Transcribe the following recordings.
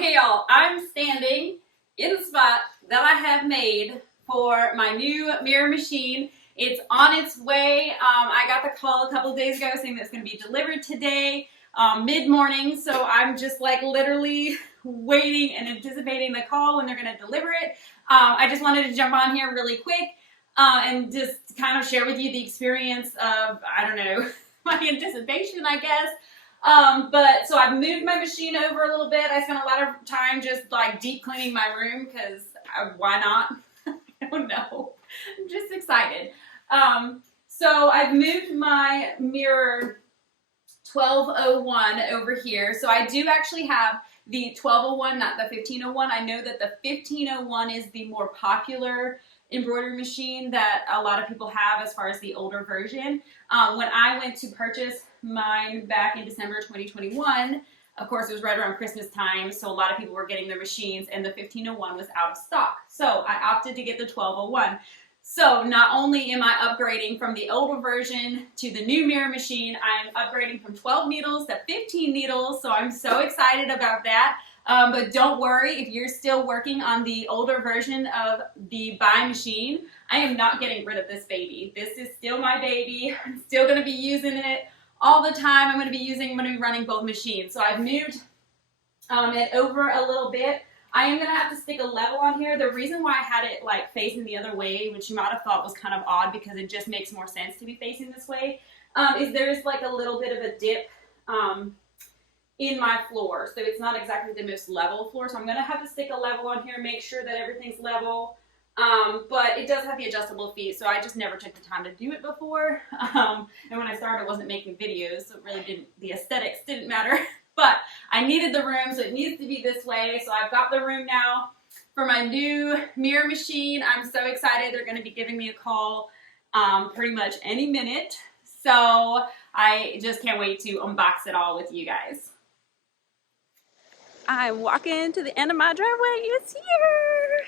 Okay, y'all, I'm standing in the spot that I have made for my new mirror machine. It's on its way. I got the call a couple days ago saying that it's going to be delivered today, mid-morning. So I'm just like literally waiting and anticipating the call when they're going to deliver it. I just wanted to jump on here really quick and just kind of share with you the experience of, I don't know, my anticipation, I guess. But so I've moved my machine over a little bit. I spent a lot of time just like deep cleaning my room because why not? I don't know. I'm just excited. So I've moved my Mirror 1201 over here. So I do actually have the 1201, not the 1501. I know that the 1501 is the more popular embroidery machine that a lot of people have as far as the older version. When I went to purchase mine back in December 2021, of course it was right around Christmas time, so a lot of people were getting their machines and the 1501 was out of stock. So I opted to get the 1201. So not only am I upgrading from the older version to the new mirror machine, I'm upgrading from 12 needles to 15 needles, so I'm so excited about that. But don't worry, if you're still working on the older version of the BAi Machine, I am not getting rid of this baby. This is still my baby. I'm still going to be using it all the time. I'm going to be running both machines. So I've moved it over a little bit. I am going to have to stick a level on here. The reason why I had it like facing the other way, which you might have thought was kind of odd because it just makes more sense to be facing this way, is there's like a little bit of a dip in my floor. So it's not exactly the most level floor. So I'm going to have to stick a level on here, make sure that everything's level. But it does have the adjustable feet, so I just never took the time to do it before. And when I started, I wasn't making videos, so it really didn't, the aesthetics didn't matter. But I needed the room, so it needs to be this way. So I've got the room now for my new mirror machine. I'm so excited. They're going to be giving me a call pretty much any minute. So I just can't wait to unbox it all with you guys. I'm walking to the end of my driveway. It's here.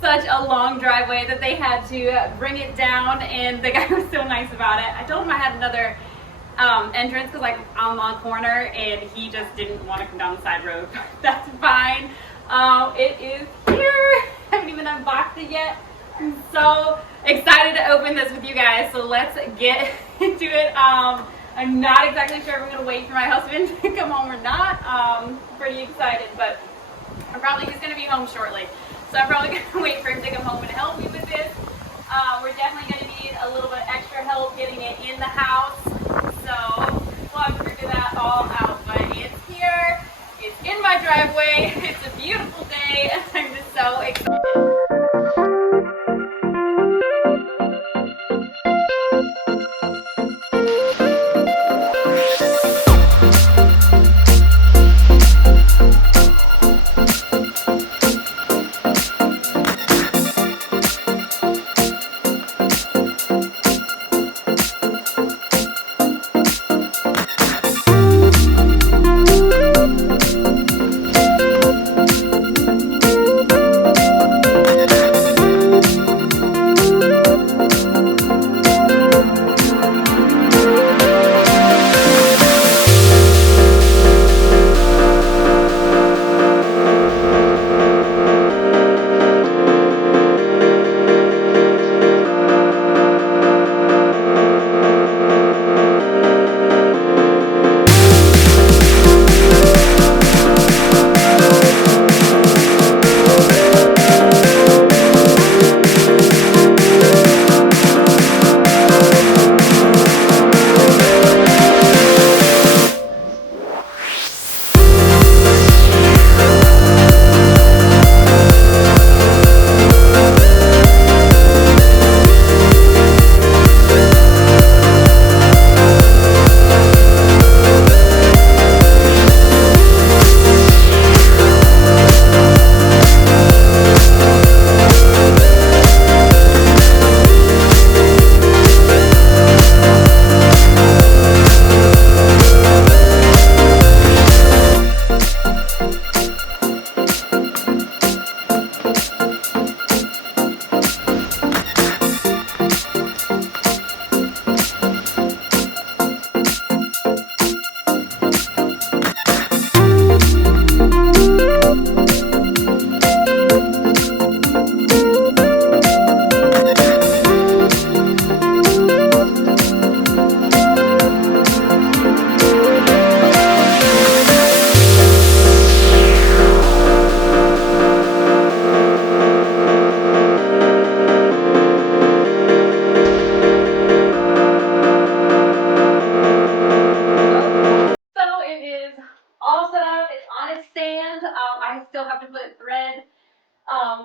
Such a long driveway that they had to bring it down, and the guy was so nice about it. I told him I had another entrance because like I'm on corner, and he just didn't want to come down the side road. That's fine. It is here. I haven't even unboxed it yet. I'm so excited to open this with you guys, so let's get into it. I'm not exactly sure if I'm going to wait for my husband to come home or not. Pretty excited, but he's going to be home shortly. So I'm probably going to wait for him to come home and help me with this. We're definitely going to need a little bit extra help getting it in the house. So we'll have to figure that all out. But it's here. It's in my driveway. It's a beautiful day. I'm just so excited.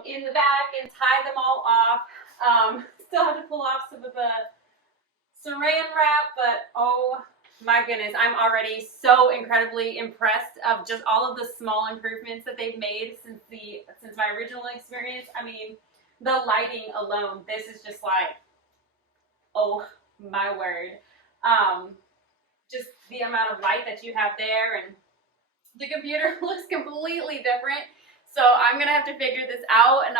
in the back and tie them all off. Still have to pull off some of the saran wrap, but oh my goodness, I'm already so incredibly impressed of just all of the small improvements that they've made since my original experience. I mean, the lighting alone, this is just like, oh my word. Just the amount of light that you have there, and the computer looks completely different. So I'm gonna have to figure this out and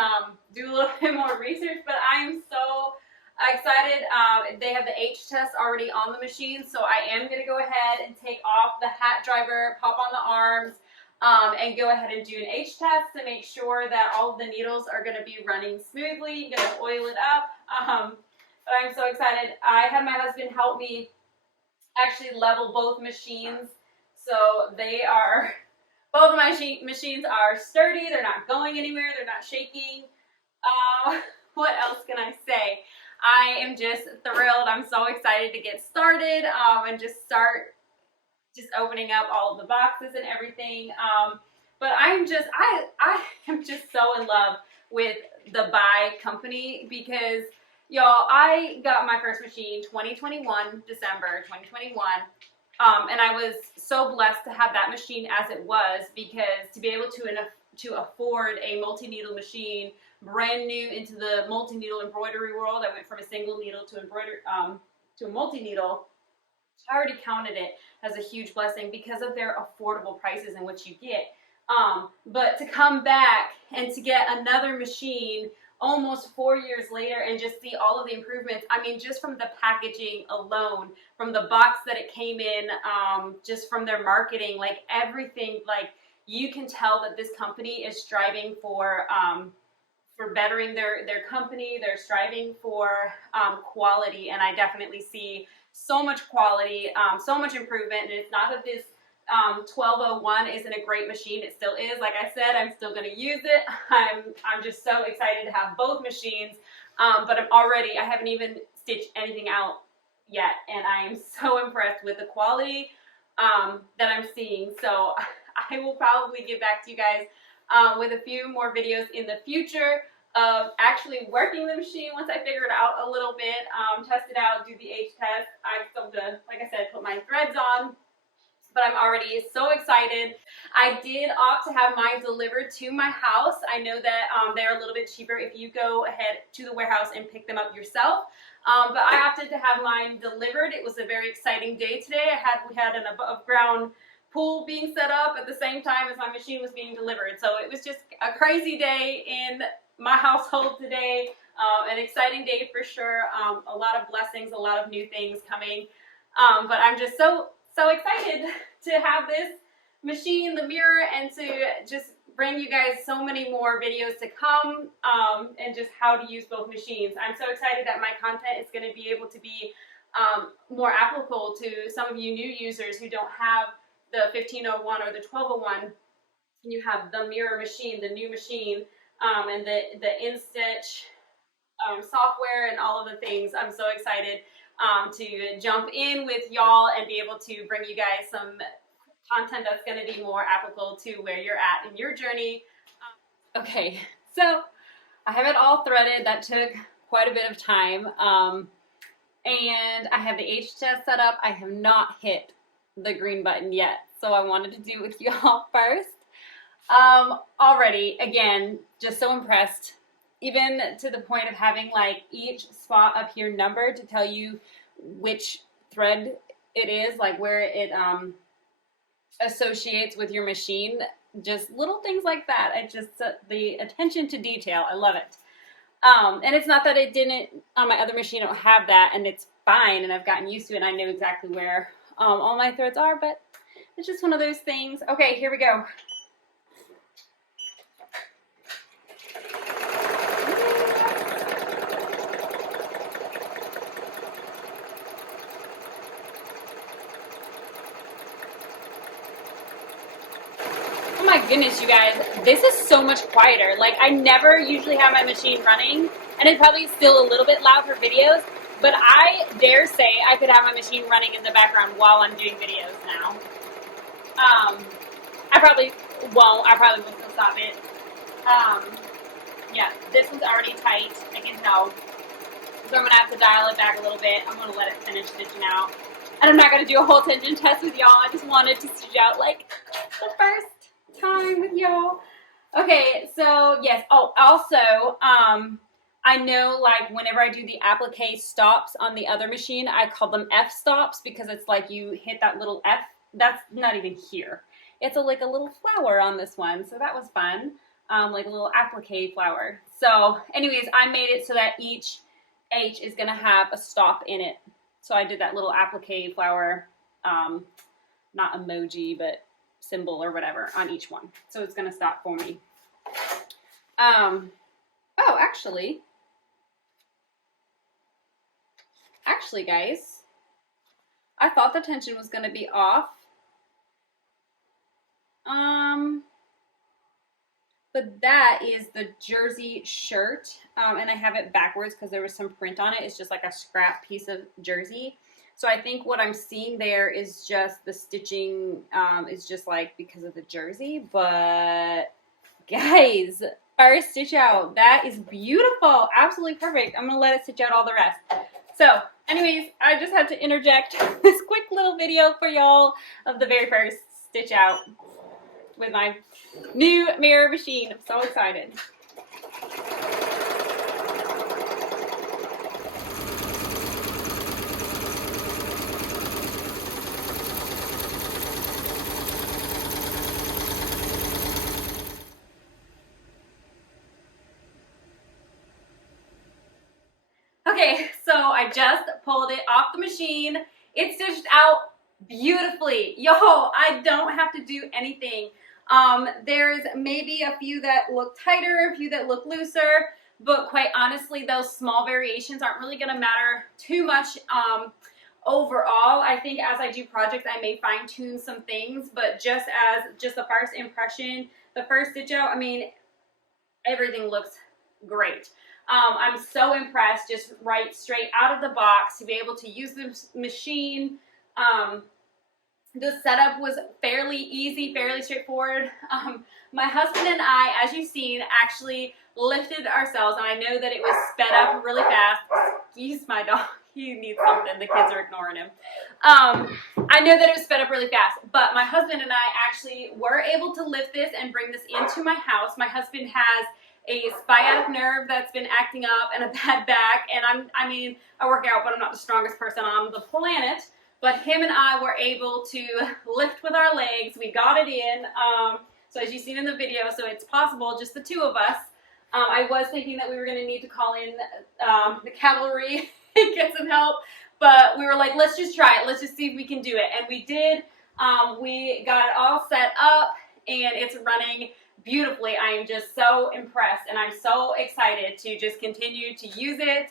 do a little bit more research, but I am so excited. They have the H test already on the machine, so I am gonna go ahead and take off the hat driver, pop on the arms, and go ahead and do an H test to make sure that all of the needles are gonna be running smoothly. Gonna oil it up. But I'm so excited. I had my husband help me actually level both machines, so they are, both of my machines are sturdy. They're not going anywhere. They're not shaking. What else can I say? I am just thrilled. I'm so excited to get started and just start opening up all of the boxes and everything. But I am just so in love with the BAi company because, y'all, I got my first machine December 2021. And I was so blessed to have that machine as it was, because to be able to afford a multi-needle machine, brand new into the multi-needle embroidery world. I went from a single needle to a multi-needle. I already counted it as a huge blessing because of their affordable prices and what you get. But to come back and to get another machine almost 4 years later and just see all of the improvements. I mean, just from the packaging alone, from the box that it came in, just from their marketing, like everything, like you can tell that this company is striving for bettering their company. They're striving for quality, and I definitely see so much quality, so much improvement. And it's not that this 1201 isn't a great machine. It still is. Like I said, I'm still going to use it. I'm just so excited to have both machines. But I haven't even stitched anything out yet, and I am so impressed with the quality that I'm seeing. So I will probably get back to you guys with a few more videos in the future of actually working the machine once I figure it out a little bit, test it out, do the H test. I still have to, like I said, put my threads on. But I'm already so excited. I did opt to have mine delivered to my house. I know that they're a little bit cheaper if you go ahead to the warehouse and pick them up yourself. But I opted to have mine delivered. It was a very exciting day today. We had an above ground pool being set up at the same time as my machine was being delivered. So it was just a crazy day in my household today. An exciting day for sure. A lot of blessings, a lot of new things coming. But I'm just so excited to have this machine, the mirror, and to just bring you guys so many more videos to come, and just how to use both machines. I'm so excited that my content is going to be able to be more applicable to some of you new users who don't have the 1501 or the 1201. And you have the mirror machine, the new machine, and the InStitch software and all of the things. I'm so excited to jump in with y'all and be able to bring you guys some content that's going to be more applicable to where you're at in your journey. Okay, so I have it all threaded. That took quite a bit of time. And I have the H test set up. I have not hit the green button yet, so I wanted to do it with y'all first. Already, again, just so impressed. Even to the point of having like each spot up here numbered to tell you which thread it is, like where it associates with your machine. Just little things like that. I just the attention to detail. I love it. And it's not that it didn't on my other machine. I don't have that, and it's fine. And I've gotten used to it. And I know exactly where all my threads are, but it's just one of those things. Okay, here we go. Oh my goodness, you guys, this is so much quieter. Like, I never usually have my machine running, and it's probably still a little bit loud for videos, but I dare say I could have my machine running in the background while I'm doing videos now. I probably won't. I probably will still stop it. Yeah, this one's already tight, I can tell. So I'm gonna have to dial it back a little bit. I'm gonna let it finish stitching out. And I'm not gonna do a whole tension test with y'all. I just wanted to stitch out like the first time with y'all. Okay, so yes. Oh, also, I know like whenever I do the applique stops on the other machine, I call them F stops because it's like you hit that little F. That's not even here. It's like a little flower on this one, so that was fun. Like a little applique flower. So anyways, I made it so that each H is gonna have a stop in it. So I did that little applique flower, not emoji, but symbol or whatever on each one. So it's gonna stop for me. Oh, actually guys, I thought the tension was gonna be off. But that is the jersey shirt, and I have it backwards because there was some print on it. It's just like a scrap piece of jersey. So I think what I'm seeing there is just the stitching is just like because of the jersey. But guys, first stitch out. That is beautiful. Absolutely perfect. I'm going to let it stitch out all the rest. So anyways, I just had to interject this quick little video for y'all of the very first stitch out with my new mirror machine. I'm so excited. Okay, so I just pulled it off the machine. It stitched out beautifully. Yo, I don't have to do anything. There's maybe a few that look tighter, a few that look looser, but quite honestly, those small variations aren't really gonna matter too much overall. I think as I do projects, I may fine tune some things, but just the first impression, the first stitch out, I mean, everything looks great. I'm so impressed just right straight out of the box to be able to use this machine. The setup was fairly easy, fairly straightforward. My husband and I, as you've seen, actually lifted ourselves, and I know that it was sped up really fast. Excuse my dog. He needs something. The kids are ignoring him. I know that it was sped up really fast, but my husband and I actually were able to lift this and bring this into my house. My husband has a sciatic nerve that's been acting up and a bad back, and I mean, I work out, but I'm not the strongest person on the planet. But him and I were able to lift with our legs. We got it in. So as you've seen in the video, so it's possible, just the two of us. I was thinking that we were going to need to call in the cavalry and get some help, but we were like, let's just try it. Let's just see if we can do it. And we did. We got it all set up, and it's running beautifully. I am just so impressed, and I'm so excited to just continue to use it.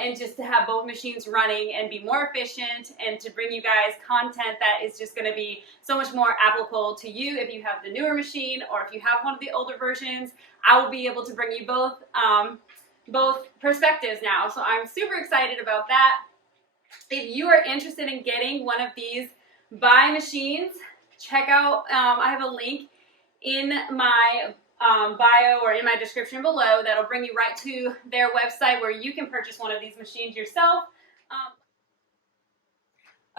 And just to have both machines running and be more efficient, and to bring you guys content that is just going to be so much more applicable to you if you have the newer machine or if you have one of the older versions. I will be able to bring you both perspectives now. So I'm super excited about that. If you are interested in getting one of these BAi machines, check out, I have a link in my bio or in my description below that'll bring you right to their website where you can purchase one of these machines yourself.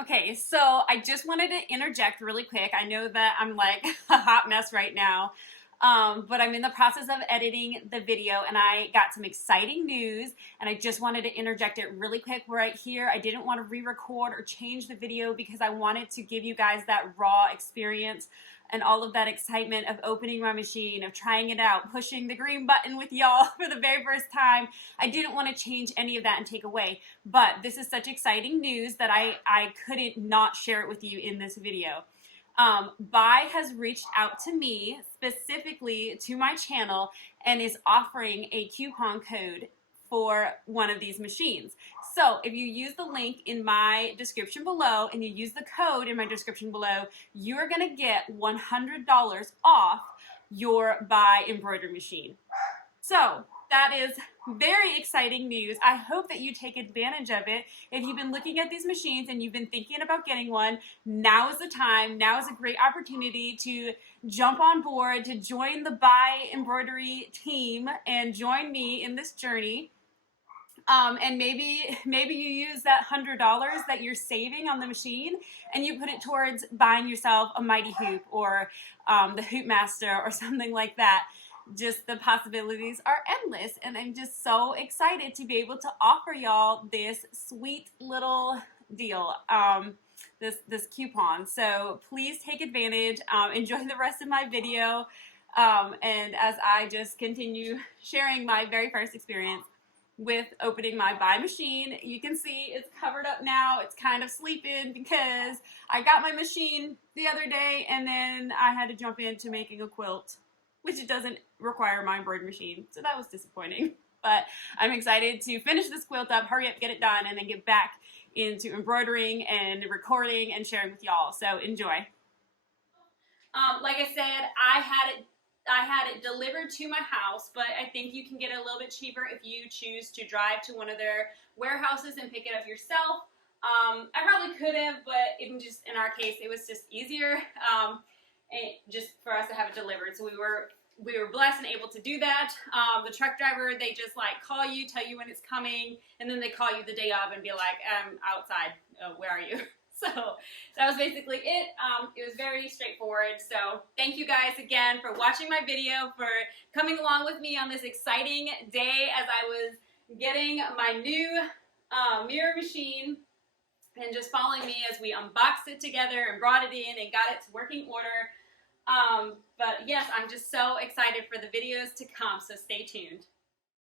Okay, so I just wanted to interject really quick. I know that I'm like a hot mess right now, but I'm in the process of editing the video, and I got some exciting news, and I just wanted to interject it really quick right here. I didn't want to re-record or change the video because I wanted to give you guys that raw experience and all of that excitement of opening my machine, of trying it out, pushing the green button with y'all for the very first time. I didn't want to change any of that and take away, but this is such exciting news that I couldn't not share it with you in this video. BAi has reached out to me, specifically to my channel, and is offering a coupon code for one of these machines. So if you use the link in my description below and you use the code in my description below, you're going to get $100 off your BAi embroidery machine. So that is very exciting news. I hope that you take advantage of it. If you've been looking at these machines and you've been thinking about getting one, now is the time. Now is a great opportunity to jump on board, to join the BAi Embroidery team and join me in this journey. And maybe you use that $100 that you're saving on the machine and you put it towards buying yourself a mighty hoop or the Hoop Master or something like that. Just the possibilities are endless, and I'm just so excited to be able to offer y'all this sweet little deal, this coupon. So please take advantage. Enjoy the rest of my video, and as I just continue sharing my very first experience with opening my BAi machine. You can see it's covered up now. It's kind of sleeping because I got my machine the other day and then I had to jump into making a quilt, which it doesn't require my embroidery machine, so that was disappointing. But I'm excited to finish this quilt up, hurry up, get it done, and then get back into embroidering and recording and sharing with y'all. So enjoy. Like I said, I had it delivered to my house, but I think you can get it a little bit cheaper if you choose to drive to one of their warehouses and pick it up yourself. I probably could have, but in our case, it was just easier. Just for us to have it delivered. So we were blessed and able to do that. The truck driver, they just like call you, tell you when it's coming, and then they call you the day of and be like, I'm outside, where are you? So that was basically it. It was very straightforward. So thank you guys again for watching my video, for coming along with me on this exciting day as I was getting my new mirror machine, and just following me as we unboxed it together and brought it in and got it to working order. But yes, I'm just so excited for the videos to come, so stay tuned.